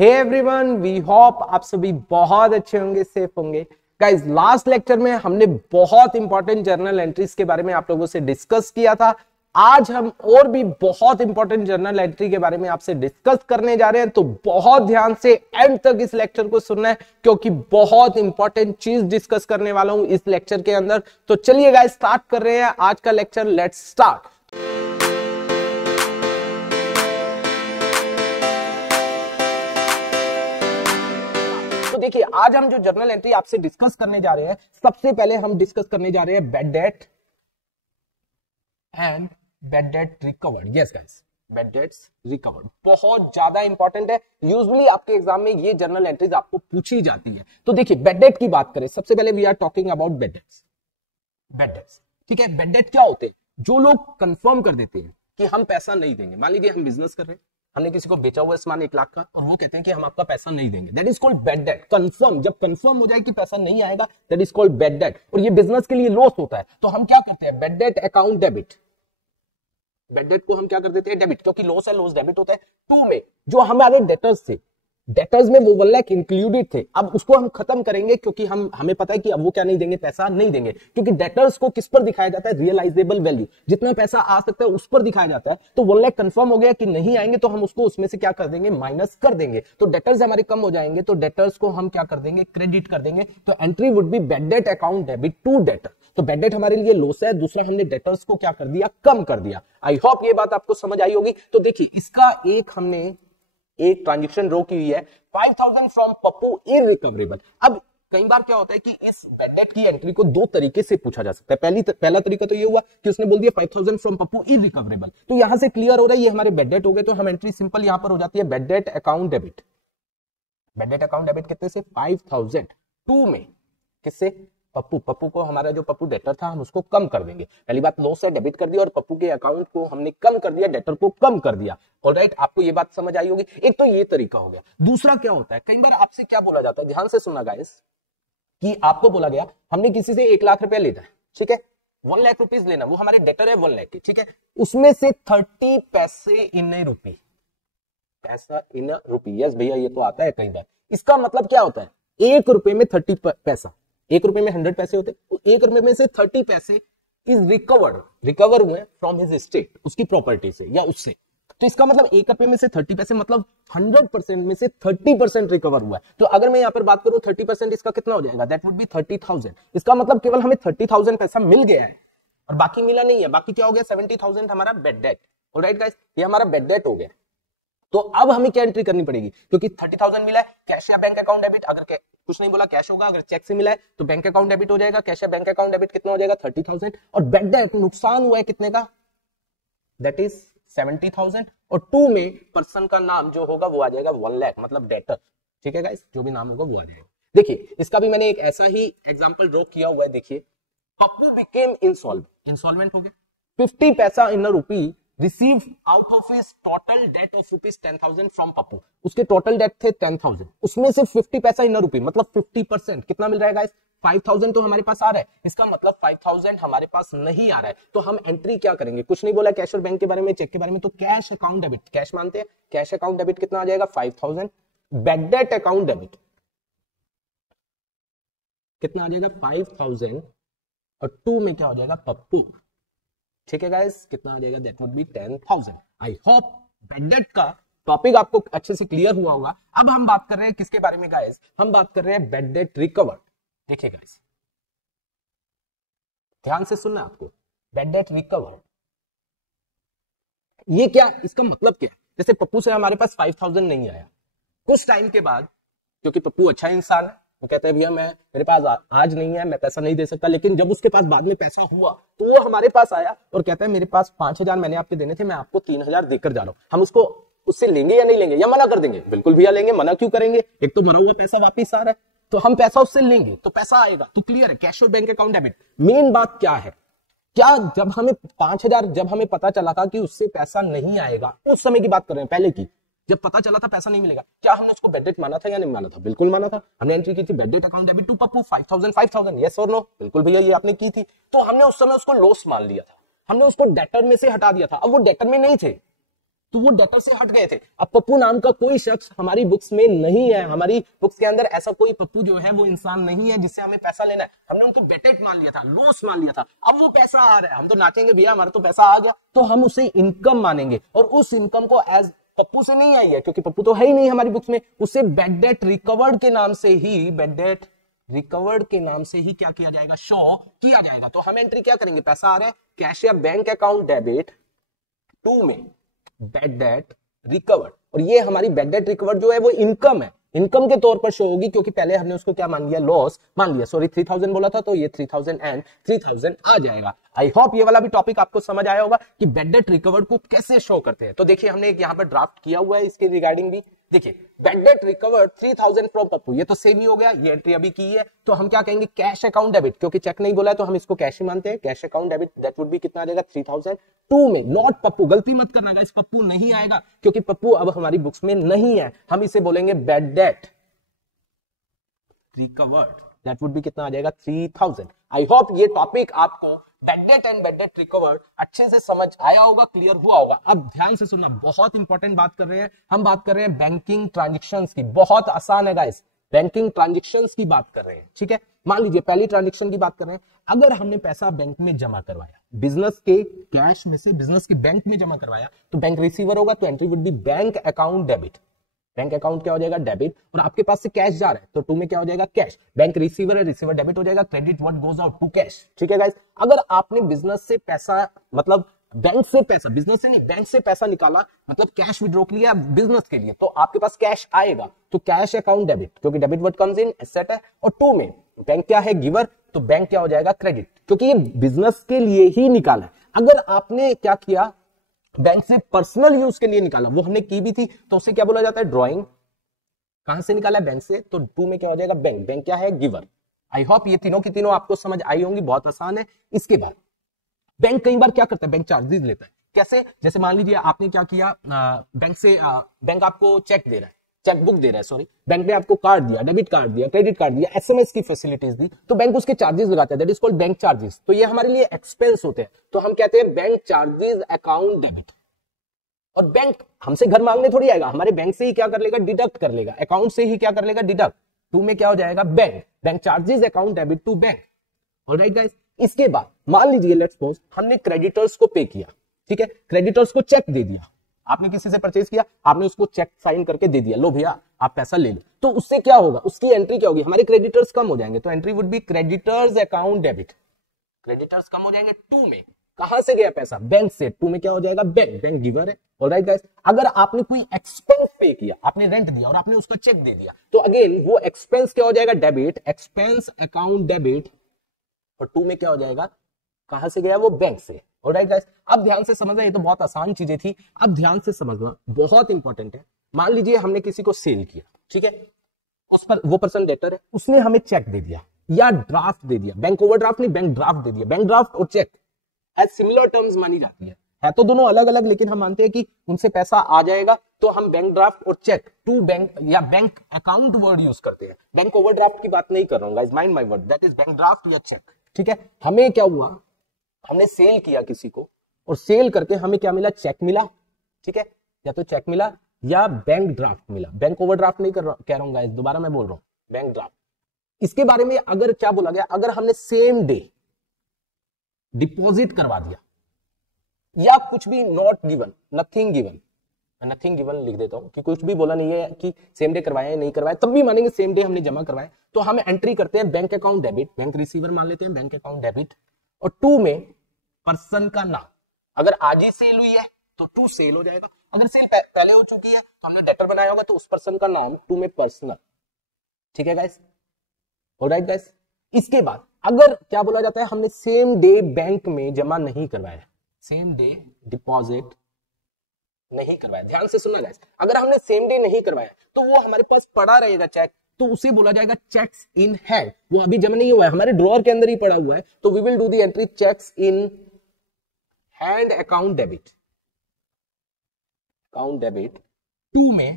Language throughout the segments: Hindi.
हे एवरीवन, वी होप आप सभी बहुत अच्छे होंगे, सेफ होंगे। गाइस, लास्ट लेक्चर में हमने बहुत इंपॉर्टेंट जर्नल एंट्रीज के बारे में आप लोगों से डिस्कस किया था। आज हम और भी बहुत इंपॉर्टेंट जर्नल एंट्री के बारे में आपसे डिस्कस करने जा रहे हैं, तो बहुत ध्यान से एंड तक इस लेक्चर को सुनना है क्योंकि बहुत इंपॉर्टेंट चीज डिस्कस करने वाला हूं इस लेक्चर के अंदर। तो चलिए गाइस, स्टार्ट कर रहे हैं आज का लेक्चर। Let's start. देखिए, आज हम जो जर्नल एंट्री आपसे डिस्कस करने जा रहे हैं, सबसे पहले हम डिस्कस करने जा रहे हैं bad debt and bad debt recovered. Yes guys, bad debts recovered बहुत ज्यादा इंपॉर्टेंट है। यूजुअली आपके एग्जाम में ये जर्नल एंट्रीज आपको पूछी जाती है। तो देखिए, बैड डेट की बात करें, सबसे पहले we are talking about bad debts. Bad debts, ठीक है। बैड डेट क्या होते हैं? जो लोग कंफर्म कर देते हैं कि हम पैसा नहीं देंगे। मान लीजिए हम बिजनेस कर रहे हैं, हमने किसी को बेचा हुआ सामान 1 लाख का और वो कहते हैं कि हम आपका पैसा नहीं देंगे। That is called bad debt. Confirm, जब कंफर्म हो जाए कि पैसा नहीं आएगा, that is called bad debt. और ये बिजनेस के लिए लॉस होता है, तो हम क्या करते हैं? Bad debt account debit. Bad debt को हम क्या कर देते हैं? डेबिट, क्योंकि लॉस है, लॉस डेबिट होता है। 2 में जो हमारे डेटर्स थे, डेटर्स में वो 1 लाख इंक्लूडेड थे, अब उसको हम खत्म करेंगे क्योंकि हमें पता है कि अब वो क्या नहीं देंगे, पैसा नहीं देंगे। क्योंकि डेटर्स को किस पर दिखाया जाता है? रियलाइजेबल वैल्यू, जितना पैसा आ सकता है उस पर दिखाया जाता है। तो 1 लाख कंफर्म हो गया कि नहीं आएंगे, तो हम उसको उसमें से क्या कर देंगे? माइनस कर देंगे। तो डेटर्स हमारे कम हो जाएंगे, तो डेटर्स को हम क्या कर देंगे? क्रेडिट कर देंगे। तो entry would be bad debt account debit to debtor. तो बैड डेट हमारे लिए लॉस है, दूसरा हमने डेटर्स को क्या कर दिया? कम कर दिया। आई होप ये बात आपको समझ आई होगी। तो देखिए, इसका हमने एक ट्रांजेक्शन रो की हुई है, 5000 फ्रॉम पप्पू इररिकवरेबल। अब कई बार क्या होता है कि इस बैड डेट की एंट्री को 2 तरीके से पूछा जा सकता है। पहला तरीका तो ये हुआ कि उसने बोल दिया 5000 फ्रॉम पप्पू इररिकवरेबल। तो यहां से क्लियर हो रहा है ये हमारे बैड डेट हो गए। तो हम एंट्री सिंपल यहां पर हो जाती है bad debt account debit. Bad debt account debit कितने से? 5000। 2 में किससे? पप्पू को, हमारा जो पप्पू डेटर था, हम उसको कम कर देंगे। पहली बात, लॉस से डेबिट कर दिया और पप्पू के अकाउंट को हमने कम कर दिया, डेटर को कम कर दिया। ऑलराइट, आपको ये बात समझ आई होगी। एक तो ये तरीका हो गया। दूसरा क्या होता है, कई बार आपसे क्या बोला जाता है, ध्यान से सुनना गाइस, कि आपको बोला गया हमने किसी से 1 लाख रुपया लेना है, ठीक है, 1 लाख रुपीज लेना, वो हमारे डेटर है 1 लाख की, ठीक है, उसमें से 30 पैसे इन ए रुपी, पैसा इन रुपी। यस भैया, ये तो आता है कई बार। इसका मतलब क्या होता है? 1 रुपए में 30 पैसा, 1 रुपए में 100 पैसे होते, 1 रुपए में से 30 पैसे इज रिकवर हुए फ्रॉम हिज स्टेट, उसकी प्रॉपर्टी से या उससे। तो इसका मतलब 1 रुपए में से 30 पैसे, मतलब 100% में से 30% रिकवर हुआ है। तो अगर मैं यहां पर बात करूं 30%, इसका कितना हो जाएगा? That would be 30,000। इसका मतलब केवल हमें 30,000 पैसा मिल गया है और बाकी मिला नहीं है। बाकी क्या हो गया? 70,000 हमारा बैड डेट। ऑलराइट गाइस, ये हमारा बैड डेट हो गया। तो अब हमें क्या एंट्री करनी पड़ेगी? क्योंकि 30,000 मिला है, कैश या बैंक अकाउंट डेबिट। अगर कुछ नहीं बोला, कैश होगा। अगर चेक से मिला है तो बैंक अकाउंट डेबिट हो जाएगा। कैश या बैंक अकाउंट डेबिट कितना हो जाएगा? 30,000। और बैड डेट नुकसान हुआ है कितने का? That is 70,000। और 2 में पर्सन का नाम जो होगा वो आ जाएगा 1 लाख, मतलब डेटर। ठीक है गाइस, जो भी नाम होगा वो आ जाएगा। देखिए, इसका भी मैंने एक ऐसा ही एग्जांपल ड्रॉ किया हुआ है। देखिए, पप्पू बिकेम इंसॉल्वेंट हो गया। 50 पैसा in rupee receive out of his total debt of rupees 10,000 from Pappu. उसके टोटल डेट थे 10,000, उसमें से 50 पैसा इन रुपी, मतलब 50%। कितना मिल रहा है गाइस? 5,000 तो हमारे पास आ रहा है। इसका मतलब 5,000 हमारे पास नहीं आ रहा है। तो हम एंट्री क्या करेंगे? कुछ नहीं बोला कैश और बैंक के बारे में, चेक के बारे में। तो कैश अकाउंट डेबिट, कैश मानते हैं, कैश अकाउंट डेबिट कितना आ जाएगा? 5,000। बैड डेट अकाउंट डेबिट कितना आ जाएगा? 5,000। और 2 में क्या हो जाएगा? पप्पू। ठीक है गाइस, कितना आ जाएगा? That would be 10,000। I hope bad debt का टॉपिक आपको अच्छे से क्लियर हुआ होगा। अब हम बात कर रहे हैं किसके बारे में गाइस? हम बात कर रहे हैं बैड डेट रिकवर्ड। देखिए गाइस, ध्यान से सुनना आपको। बैड डेट रिकवर्ड ये क्या, इसका मतलब क्या? जैसे पप्पू से हमारे पास 5,000 नहीं आया, कुछ टाइम के बाद, क्योंकि पप्पू अच्छा इंसान है, वो कहता है भैया मेरे पास आज नहीं है, मैं पैसा नहीं दे सकता। लेकिन जब उसके पास बाद में पैसा हुआ तो वो हमारे पास आया और कहता है मेरे पास 5,000 मैंने आपके देने थे, मैं आपको 3,000 देकर जा रहा हूं। हम उसको उससे लेंगे या नहीं लेंगे, या मना कर देंगे? बिल्कुल भैया लेंगे, मना क्यों करेंगे? एक तो मरा हुआ पैसा वापिस आ रहा है, तो हम पैसा उससे लेंगे तो पैसा आएगा। तो क्लियर है, कैश और बैंक अकाउंट डेबिट। मेन बात क्या है, क्या जब हमें 5,000 जब हमें पता चला था कि उससे पैसा नहीं आएगा, उस समय की बात कर रहे हैं, पहले की, जब पता चला था पैसा नहीं मिलेगा, क्या हमने उसको बैड डेट माना था या नहीं माना था? बिल्कुल माना था। हमने एंट्री की थी bad debt account debit to Pappu 5,000। Yes और नो? बिल्कुल भैया, ये आपने की थी। तो हमने उस समय उसको लॉस मान लिया था, हमने उसको डेटर में से हटा दिया था। अब वो डेटर में नहीं थे, तो वो डेटर से हट गए थे। अब पप्पू नाम का कोई शख्स हमारी बुक्स में नहीं है, हमारी बुक्स के अंदर ऐसा कोई पप्पू जो है वो इंसान नहीं है जिससे हमें पैसा लेना है। हमने उनको बेटेट मान लिया था, लॉस मान लिया था। अब वो पैसा आ रहा है, हम तो नाचेंगे भैया हमारा तो पैसा आ गया, तो हम उसे इनकम मानेंगे और उस इनकम को एज पप्पू से नहीं आई है क्योंकि पप्पू तो है ही नहीं हमारी बुक्स में, उसे बैड डेट रिकवर्ड के नाम से ही, बैड डेट रिकवर्ड के नाम से ही क्या किया जाएगा, शो किया जाएगा। तो हम एंट्री क्या करेंगे, पैसा आ रहा है कैश या बैंक अकाउंट डेबिट टू में बैड डेट रिकवर्ड, और ये हमारी बैड डेट रिकवर्ड जो है वो इनकम है, इनकम के तौर पर शो होगी क्योंकि पहले हमने उसको क्या मान लिया, लॉस मान लिया। सॉरी 3000 बोला था तो ये 3000 एंड 3000 आ जाएगा। आई होप ये वाला भी टॉपिक आपको समझ आया होगा कि बैड डेट रिकवर्ड को कैसे शो करते हैं। तो देखिए हमने एक यहाँ पर ड्राफ्ट किया हुआ है इसके रिगार्डिंग भी। देखिए bad debt recovered 3000 from Pappu, ये तो सेम ही हो गया, ये एंट्री अभी की है। तो हम क्या कहेंगे, कैश अकाउंट डेबिट, क्योंकि चेक नहीं बोला है तो हम इसको कैश ही मानते हैं। Cash account debit that would be कितना आ जाएगा, 3002 में, नॉट पप्पू। गलती मत करना गाइस, पप्पू नहीं आएगा क्योंकि पप्पू अब हमारी बुक्स में नहीं है। हम इसे बोलेंगे bad debt recovered, that would be कितना आ जाएगा, 3000। आई होप ये टॉपिक आपको bad debt and bad debt recovered अच्छे से समझ आया होगा, क्लियर हुआ होगा। अब ध्यान से सुनना, बहुत इंपॉर्टेंट बात कर रहे हैं हम, बात कर रहे हैं बैंकिंग ट्रांजैक्शंस की। बहुत आसान है गाइस, बैंकिंग ट्रांजैक्शंस की बात कर रहे हैं, ठीक है। मान लीजिए पहली ट्रांजैक्शन की बात कर रहे हैं, अगर हमने पैसा बैंक में जमा करवाया, बिजनेस के कैश में से बिजनेस के बैंक में जमा करवाया, तो बैंक रिसीवर होगा, तो entry would B bank account debit. Bank account क्या हो जाएगा, डेबिट, और आपके पास से कैश जा रहा है तो टू में क्या हो जाएगा, कैश। बैंक रिसीवर है, रिसीवर डेबिट हो जाएगा, credit what goes out to cash, ठीक है गाइस। अगर आपने बिजनेस से पैसा, मतलब बैंक से पैसा, बिजनेस से नहीं बैंक से पैसा निकाला, मतलब कैश विड्रॉ किया बिजनेस के लिए, तो आपके पास कैश आएगा, तो कैश अकाउंट डेबिट, क्योंकि debit what comes in asset है। और टू में बैंक क्या है, गिवर, तो बैंक क्या हो जाएगा, क्रेडिट, क्योंकि ये बिजनेस के लिए ही निकाला है। अगर आपने क्या किया, बैंक से पर्सनल यूज के लिए निकाला, वो हमने की भी थी, तो उसे क्या बोला जाता है, ड्रॉइंग। कहां से निकाला है, बैंक से, तो टू में क्या हो जाएगा, बैंक। बैंक क्या है, गिवर। आई होप ये तीनों की तीनों आपको समझ आई होंगी, बहुत आसान है। इसके बाद बैंक कई बार क्या करता है, बैंक चार्जेस लेता है। कैसे, जैसे मान लीजिए आपने क्या किया, बैंक से बैंक आपको चेक दे रहा है, चेक बुक दे रहा है, सॉरी, बैंक ने आपको कार्ड दिया, डेबिट कार्ड दिया, क्रेडिट कार्ड दिया, एसएमएस की फैसिलिटीज दी, तो बैंक उसके चार्जेस लगाता है, that is called bank charges. तो ये हमारे लिए एक्सपेंस होते हैं, तो हम कहते हैं बैंक चार्जेस अकाउंट डेबिट। और बैंक हमसे घर मांगने थोड़ी आएगा, हमारे बैंक से ही क्या कर लेगा, डिडक्ट कर लेगा, अकाउंट से ही क्या कर लेगा, डिडक्ट। टू में क्या हो जाएगा, bank, bank charges account debit to bank. Alright guys, इसके बाद मान लीजिए लेट्स सपोज हमने क्रेडिटर्स को पे किया, ठीक है, क्रेडिटर्स को चेक दे दिया, आपने किसी से परचेज किया, आपने उसको चेक साइन करके दे दिया, लो भैया आप पैसा ले लो, तो उससे क्या होगा, उसकी एंट्री क्या होगी, हमारे क्रेडिटर्स कम हो जाएंगे, तो entry would be creditors account debit. Creditors कम हो जाएंगे, टू में कहां से गया पैसा, बैंक से, टू में क्या हो जाएगा, बैंक, बैंक गिवर है। ऑलराइट गाइस, अगर आपने कोई एक्सपेंस पे किया, आपने रेंट दिया और आपने उसका चेक दे दिया, तो अगेन वो एक्सपेंस क्या हो जाएगा, डेबिट, एक्सपेंस अकाउंट डेबिट, और टू में क्या हो जाएगा, कहां से गया, वो बैंक से। ऑलराइट गाइस, अब ध्यान से समझना, ये तो बहुत आसान चीजें थी, अब ध्यान से समझना, बहुत इंपॉर्टेंट है। मान लीजिए हमने किसी को सेल किया, ठीक है, उस पर वो पर्सन डेटर है, उसने हमें चेक दे दिया या ड्राफ्ट दे दिया, बैंक ओवरड्राफ्ट नहीं, बैंक ड्राफ्ट दे दिया। बैंक ड्राफ्ट और चेक एज सिमिलर टर्म्स मानी जाती है तो दोनों अलग अलग, लेकिन हम मानते हैं कि उनसे पैसा आ जाएगा, तो हम बैंक ड्राफ्ट और चेक, टू बैंक या बैंक अकाउंट वर्ड यूज करते हैं। बैंक ओवरड्राफ्ट की बात नहीं कर रहा हूं guys, mind my word, that is bank draft या चेक, ठीक है। हमें क्या हुआ, हमने सेल किया किसी को, और सेल करके हमें क्या मिला, चेक मिला, ठीक है, या तो चेक मिला या बैंक ड्राफ्ट मिला। बैंक ओवरड्राफ्ट नहीं कह रहा हूं गाइस, दोबारा मैं बोल रहा हूं, बैंक ड्राफ्ट। इसके बारे में अगर क्या बोला गया, अगर हमने सेम डे डिपॉजिट करवा दिया या कुछ भी, not given, nothing given, nothing given लिख देता हूं कि कुछ भी बोला नहीं है कि सेम डे करवाए नहीं करवाए, तब भी मानेंगे सेम डे हमने जमा करवाए, तो हम एंट्री करते हैं bank account debit, bank receiver मान लेते हैं, बैंक अकाउंट डेबिट, और टू में पर्सन का नाम, अगर आज ही सेल हुई है तो टू सेल हो जाएगा, अगर सेल पहले हो चुकी है तो हमने डेटर बनाया होगा, तो उस पर्सन का नाम, टू में पर्सनल, ठीक है गाइस। ऑलराइट गाइस, इसके बाद अगर क्या बोला जाता है, हमने सेम डे बैंक में जमा नहीं करवाया, सेम डे डिपॉजिट नहीं करवाया, ध्यान से सुनना गाइस, अगर हमने सेम डे नहीं करवाया तो वो हमारे पास पड़ा रहेगा चेक, तो उसे बोला जाएगा चेक्स इन हैंड। वो अभी जमा नहीं हुआ है, हमारे ड्रॉअर के अंदर ही पड़ा हुआ है, तो we will do the entry cheques in hand account debit, account debit, to में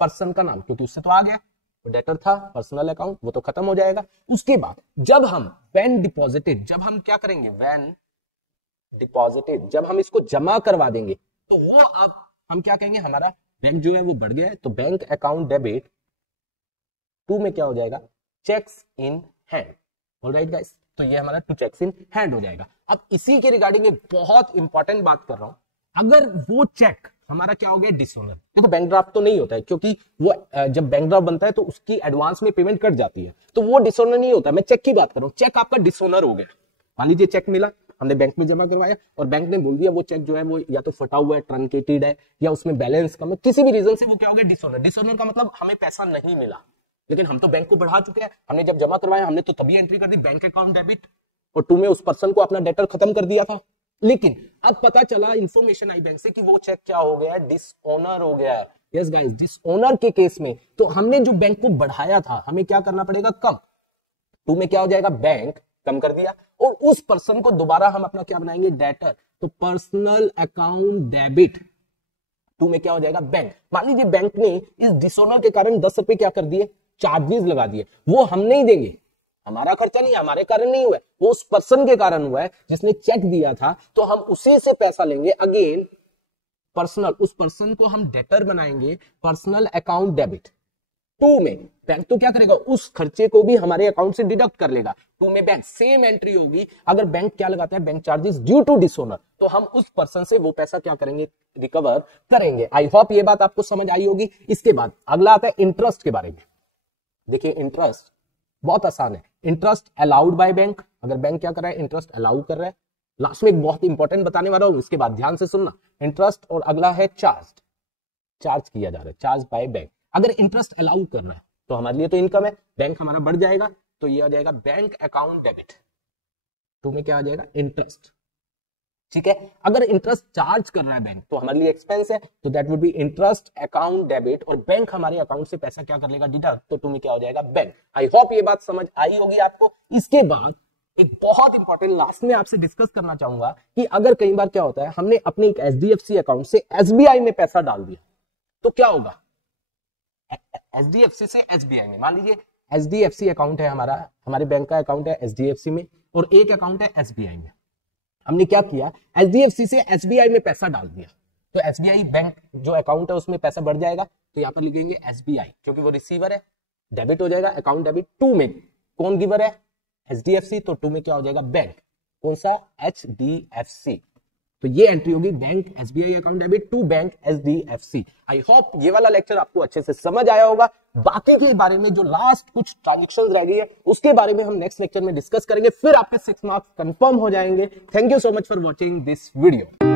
पर्सन का नाम, क्योंकि उससे तो आ गया, वो डेटर था, पर्सनल अकाउंट, वो तो खत्म हो जाएगा। उसके बाद जब हम व्हेन डिपॉजिटेड, जब हम क्या करेंगे, व्हेन डिपॉजिटेड, जब हम इसको जमा करवा देंगे, तो वो अब हम क्या कहेंगे, हमारा बैंक जो है वो बढ़ गया है, तो बैंक अकाउंट डेबिट टू में क्या हो जाएगा, checks in hand. Alright guys, तो ये हमारा टू चेक्स इन हैंड हो जाएगा। अब इसी के रिगार्डिंग एक बहुत इंपॉर्टेंट बात कर रहा हूं, अगर वो चेक हमारा क्या हो गया, डिसऑनर। देखो बैंक ड्राफ्ट तो नहीं होता है, क्योंकि वो जब बैंक ड्राफ्ट बनता है तो उसकी एडवांस में पेमेंट कट जाती है, तो वो डिसऑनर नहीं होता। मैं चेक की बात कर रहा हूं, चेक आपका डिसऑनर हो गया। मान लीजिए चेक मिला, हमने बैंक में जमा करवाया और बैंक ने बोल दिया वो चेक जो है वो या तो फटा हुआ है, ट्रंकेटेड है, या उसमें बैलेंस कम है, किसी भी रीजन से वो क्या हो गया, डिसऑनर। डिसऑनर का मतलब हमें पैसा नहीं मिला, लेकिन हम तो बैंक को बढ़ा चुके हैं, हमने जब जमा करवाया हमने तो तभी एंट्री कर दी बैंक अकाउंट डेबिट, और टू में उस पर्सन को अपना डेटर खत्म कर दिया था। लेकिन अब पता चला, इंफॉर्मेशन आई बैंक से कि वो चेक क्या हो गया है, डिसऑनर हो गया है। यस गाइस, डिसऑनर के केस में तो हमने जो बैंक को बढ़ाया था हमें क्या करना पड़ेगा, कम। टू में क्या हो जाएगा, बैंक कम कर दिया, और उस पर्सन को दोबारा हम अपना क्या बनाएंगे, डेटर, तो पर्सनल अकाउंट डेबिट। टू में क्या हो जाएगा, बैंक। मान लीजिए बैंक ने इस डिसऑनर के कारण 10 रुपए क्या कर दिए, चार्जेस लगा दिए, वो हम नहीं देंगे, हमारा खर्चा नहीं, हमारे कारण नहीं हुआ है, वो उस पर्सन के कारण हुआ है जिसने चेक दिया था, तो हम उसी से पैसा लेंगे। अगेन पर्सनल, उस पर्सन को हम डेटर बनाएंगे, पर्सनल अकाउंट डेबिट। टू में बैंक तो क्या करेगा, उस खर्चे को भी हमारे अकाउंट से डिडक्ट कर लेगा। टू में बैंक सेम एंट्री होगी। अगर बैंक क्या लगाता है, bank charges due to dishonour, तो हम उस पर्सन से वो पैसा क्या करेंगे, रिकवर करेंगे। आई होप ये बात आपको समझ आई होगी। इसके बाद अगला आता है इंटरेस्ट के बारे में। देखिए इंटरेस्ट बहुत आसान है, इंटरेस्ट अलाउड बाय बैंक। अगर बैंक क्या कर रहा है, इंटरेस्ट अलाउ कर रहा है। लास्ट में एक बहुत इंपॉर्टेंट बताने वाला हूं, इसके बाद ध्यान से सुनना। इंटरेस्ट और अगला है चार्ज, चार्ज किया जा रहा है, चार्ज बाय बैंक। अगर इंटरेस्ट अलाउ कर रहा है तो हमारे लिए तो इनकम है, बैंक हमारा बढ़ जाएगा, तो ये आ जाएगा बैंक अकाउंट डेबिट। टू में क्या आ जाएगा, इंटरेस्ट। ठीक है, अगर इंटरेस्ट चार्ज कर रहा है बैंक तो हमारे लिए एक्सपेंस है, तो that would be interest account debit, और बैंक हमारे अकाउंट से पैसा क्या कर लेगा, डिडक्ट, तो टू में क्या हो जाएगा, बैंक। आई होप ये बात समझ आई होगी आपको। इसके बाद एक बहुत इंपॉर्टेंट लास्ट में आपसे डिस्कस करना चाहूंगा कि अगर कई बार क्या होता है, हमने अपने एक एचडीएफसी अकाउंट से एसबीआई में पैसा डाल दिया, तो क्या होगा, एचडीएफसी से एसबीआई में। मान लीजिए एचडीएफसी अकाउंट है हमारा, हमारे बैंक का अकाउंट है एचडीएफसी में, और एक अकाउंट है एसबीआई में। हमने क्या किया, एचडीएफसी से एसबीआई में पैसा डाल दिया, तो एसबीआई बैंक जो अकाउंट है उसमें पैसा बढ़ जाएगा, तो यहां पर लिखेंगे एसबीआई, क्योंकि वो रिसीवर है, डेबिट हो जाएगा अकाउंट डेबिट। टू में कौन गिवर है, एचडीएफसी, तो टू में क्या हो जाएगा, बैंक। कौन सा, एचडीएफसी। तो ये एंट्री होगी bank SBI account debit to bank HDFC. I hope ये वाला लेक्चर आपको अच्छे से समझ आया होगा। बाकी के बारे में जो लास्ट कुछ ट्रांजेक्शन रह गई है उसके बारे में हम नेक्स्ट लेक्चर में डिस्कस करेंगे, फिर आपके 6 मार्क्स कंफर्म हो जाएंगे। Thank you so much for watching this video.